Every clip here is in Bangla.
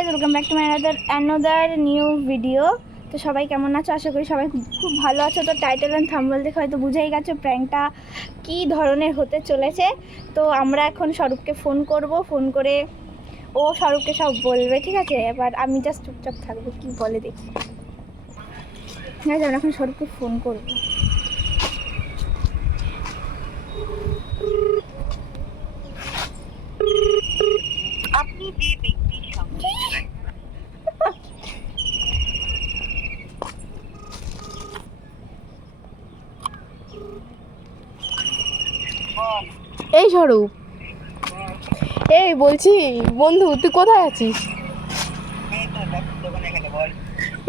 Guys welcome back to my another another new video তো সবাই কেমন আছো? আশা করি সবাই খুব ভালো আছো। তো টাইটেল অ্যান্ড থাম্বল দেখে হয়তো বুঝেই গেছো প্র্যাঙ্কটা কী ধরনের হতে চলেছে। তো আমরা এখন স্বরূপকে ফোন করব। ফোন করে ও স্বরূপকে সব বলবে, ঠিক আছে? এবার আমি জাস্ট চুপচাপ থাকব, কী বলে দেখি। আছে আমরা এখন স্বরূপকে ফোন করব। এই স্বরূপ এই বলছি, বন্ধু, তুই কোথায় আছিস?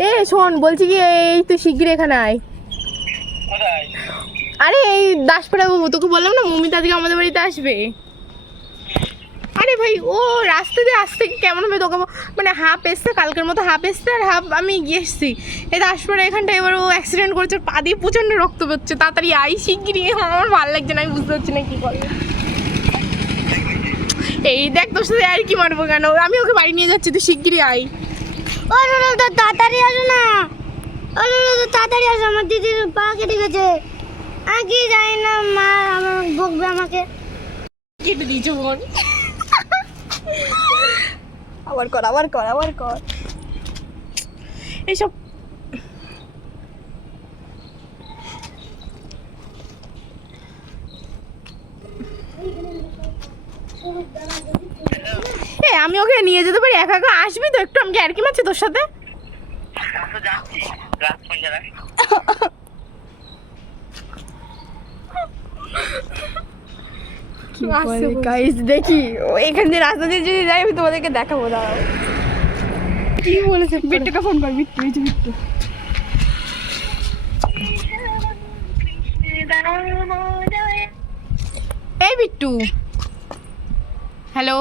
এ শোন, বলছি কি, এই তুই শিগগির এখানে আয়। আরে এই দাসপাড়া বাবু, তোকে বললাম না, মমিতা আজকে আমাদের বাড়িতে আসবে। আরে ভাই, ও রাস্তা দিয়ে আসতে কেমন হবে? তোকে মানে হাফ এসছে, কালকের মতো হাফ এসছে, আর হাফ আমি গিয়ে এসছি। এই দাসপাড়া এখানটা এবার ও অ্যাক্সিডেন্ট করেছে পা দিয়ে প্রচণ্ড রক্ত বেরোচ্ছে। তাড়াতাড়ি আই শিগগিরই। আমার ভালো লাগছে না, আমি বুঝতে পারছি না কী করবে এই দেখ তোর সাথে আর কি মারবো কেন? আমি ওকে বাড়ি নিয়ে যাচ্ছি তুই শিগগিরই আই ও তো তাড়াতাড়ি আসো না। ও তো তাড়াতাড়ি আসো আমার দিদির পা কেটে গেছে। আমি কি জানি না মা আমার বকবে আমাকে। কেটে দিয়েছ বোন আবার কর আবার কর আবার কর। এইসব আমি ওকে নিয়ে যেতে পারি একা একা আসবি তো? একটু আমি আর কি মারছি তোর সাথে? দেখি এখান দিয়ে রাস্তা দিয়ে যদি যাই আমি তোমাদেরকে দেখাবো দাঁড়াও। কি বলেছে? বিট্টুকে ফোন কর বিট্টু এই যে বিট্টু। এই বিট্টু। হ্যালো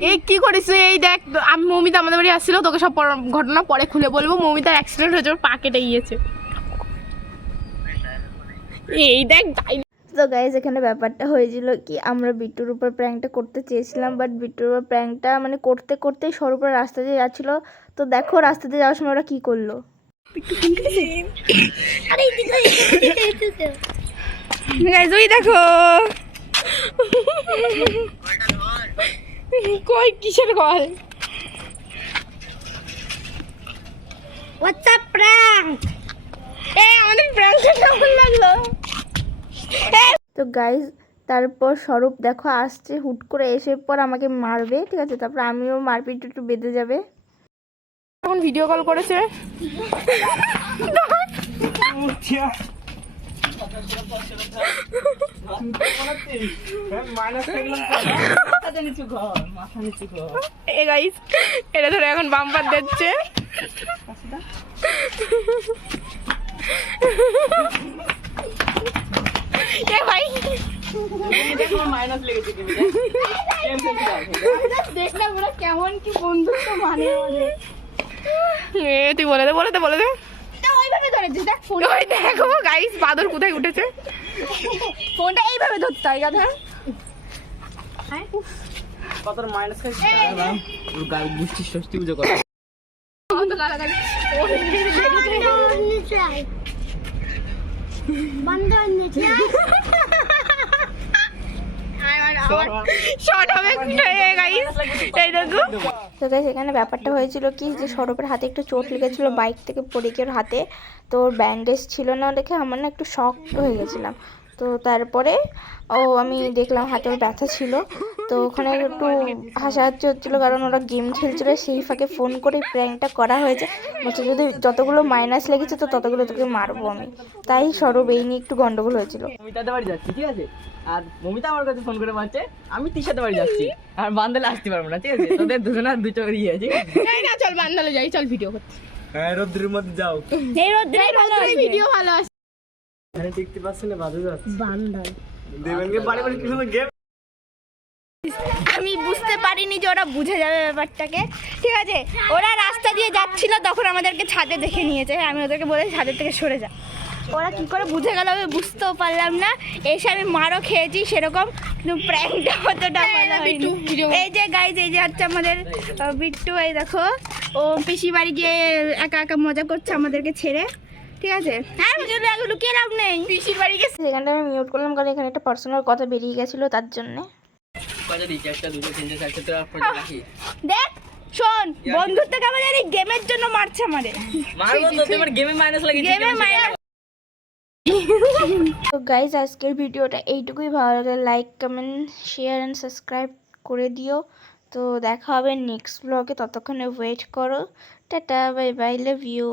এই কি করিস? এই দেখ আমি মমিতা আমাদের বাড়ি আসছিল তোকে সব ঘটনা পরে খুলে বলব। মমিতার অ্যাক্সিডেন্ট হয়েছে ওর পা কেটে গিয়েছে। এই দেখ গাই- তো গাইজ এখানে ব্যাপারটা হয়েছিল কি আমরা বিট্টুর উপর প্র্যাঙ্কটা করতে চেয়েছিলাম বাট বিট্টুর উপর প্র্যাঙ্কটা মানে করতে করতেই সরুপর রাস্তা দিয়ে যাচ্ছিল। তো দেখো রাস্তা দিয়ে যাওয়ার সময় ওরা কী করল? গাইজ ওই দেখো। কই কিসের কল? হোয়াটসঅ্যাপ প্র্যাঙ্ক এই আমাদের প্র্যাঙ্কটা কেমন লাগল? তো গাইজ তারপর স্বরূপ দেখো আসছে হুট করে এসে পর আমাকে মারবে ঠিক আছে? তারপর আমিও মারপিট একটু বেঁধে যাবে। এখন ভিডিও কল করেছে? এ গাইস এটা ধরে এখন বাম্পার দিচ্ছে। এ ভাই। দেখলাম ওরা কেমন কি বন্ধুত্ব মানে তুই বলে দে বলে দে বলে দে। ধরেছিস দেখ ফোন ওই দেখো গাইস বাদর কোথায় উঠেছে? ফোনটা এইভাবে ধরতে হয় গাধা। কত মাইনাস গাল গুষ্টি ষষ্ঠী পুজো করে এখানে ব্যাপারটা হয়েছিল কি যে সৌরভের হাতে একটু চোট লেগেছিল বাইক থেকে পড়ে গিয়ে হাতে তো ওর ব্যান্ডেজ ছিল না দেখে আমার না একটু শক হয়ে গেছিলাম তো তারপরে ও আমি দেখলাম হাতে ওর ব্যথা ছিল। তো ওখানে একটু হাসাহাসি হচ্ছিল কারণ ওরা গেম খেলছিল সেই ফাঁকে ফোন করে প্র্যাঙ্কটা করা হয়েছে। বলছে যদি যতগুলো মাইনাস লেগেছে তো ততগুলো তোকে মারবো আমি। তাই সরব এই নিয়ে একটু গন্ডগোল হয়েছিল। মমিতাদের বাড়ি যাচ্ছি ঠিক আছে? আর মমিতা আমার কাছে ফোন করে মারছে আমি তিশাতে বাড়ি যাচ্ছি আর বান্দালে আসতে পারব না ঠিক আছে? তোদের দুজনের দুই চোখের ইয়ে আছে? না চল বান্দালে যাই চল ভিডিও করতে। হ্যাঁ রোদ্রের মধ্যে যাও। এই রোদ্রে ভালো ভিডিও ভালো আসে এখানে টিকতে পারছি না বাজে যাচ্ছে। বান্দাল। দেবেনকে বাড়ি বাড়ি কিছু গেম আমি বুঝতে পারিনি যে ওরা বুঝে যাবে ব্যাপারটাকে। ঠিক আছে ওরা রাস্তা দিয়ে যাচ্ছিল তখন আমাদেরকে ছাদে দেখে নিয়েছে। আমি ওদেরকে বলেছি ছাদের থেকে সরে যা। ওরা কি করে বুঝে গেল আমি বুঝতেও পারলাম না। এসে আমি মারও খেয়েছি সেরকম কিন্তু প্র্যাঙ্কটা অতটা ভালো হয়নি। বিট্টু, video- এই যে গাইজ এই যে হচ্ছে আমাদের বিট্টু এই দেখো ও পিসি বাড়ি গিয়ে একা একা মজা করছে আমাদেরকে ছেড়ে। ঠিক আছে? হ্যাঁ বুঝলি আগে লুকিয়ে লাভ নেই। পিসির বাড়ি গেছে। সেখানটা আমি মিউট করলাম কারণ এখানে একটা পার্সোনাল কথা বেরিয়ে গেছিল তার জন্যে। আর রাখি। দেখ শোন বন্ধুর থেকে আমাদের গেমের জন্য মারছে আমাদের মারবো তো তোমার গেমে মাইনাস লাগিয়ে গেমে মায়ের তো গাইজ আজকের ভিডিওটা এইটুকুই। ভালো লাগলে like comment share and subscribe করে দিও। তো দেখা হবে নেক্সট ব্লগে ততক্ষণে ওয়েট করো। Tata bye bye love you